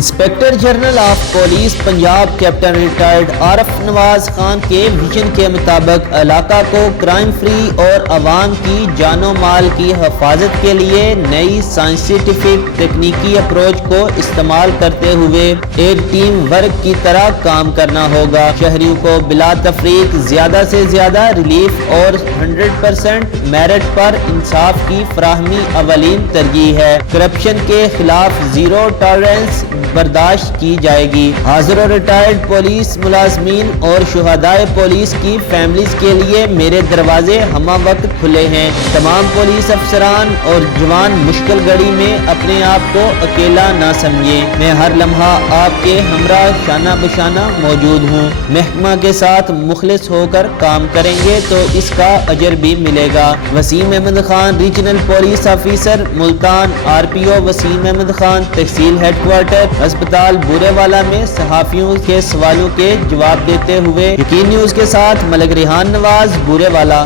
Inspector general of police Punjab captain retired Arif Nawaz Khan کے vision کے مطابق علاقہ کو کرائم فری اور عوام کی جان و مال کی حفاظت کے لیے نئی سائنسیفک تکنیکی اپروچ کو استعمال کرتے ہوئے ایک ٹیم ورک کی طرح کام کرنا ہوگا۔ شہریوں کو بلا تفریق زیادہ سے زیادہ ریلیف اور 100% میرٹ پر انصاف کی فراہمی اولین ترجیح ہے۔ کرپشن کے خلاف زیرو ٹالرنس برداشت کی جائے گی۔ حاضر و ریٹائرڈ پولیس ملازمین اور شہدائے پولیس کی فیملیز کے لیے میرے دروازے ہمہ وقت کھلے ہیں۔ تمام پولیس افسران اور جوان مشکل گھڑی میں اپنے آپ کو اکیلا نہ سمجھیں۔ میں ہر لمحہ آپ کے ہمراہ شانہ بشانہ موجود ہوں۔ محکمہ کے ساتھ مخلص ہو کر کام کریں گے تو اس کا اجر بھی ملے گا۔ Waseem Ahmed Khan, regional police officer Multan. RPO Waseem Ahmed Khan, tehsil headquarter, ہسپتال بورے والا میں صحافیوں کے سوالوں کے جواب دیتے ہوئے یقین نیوز کے ساتھ ملک ریحان نواز، بورے والا۔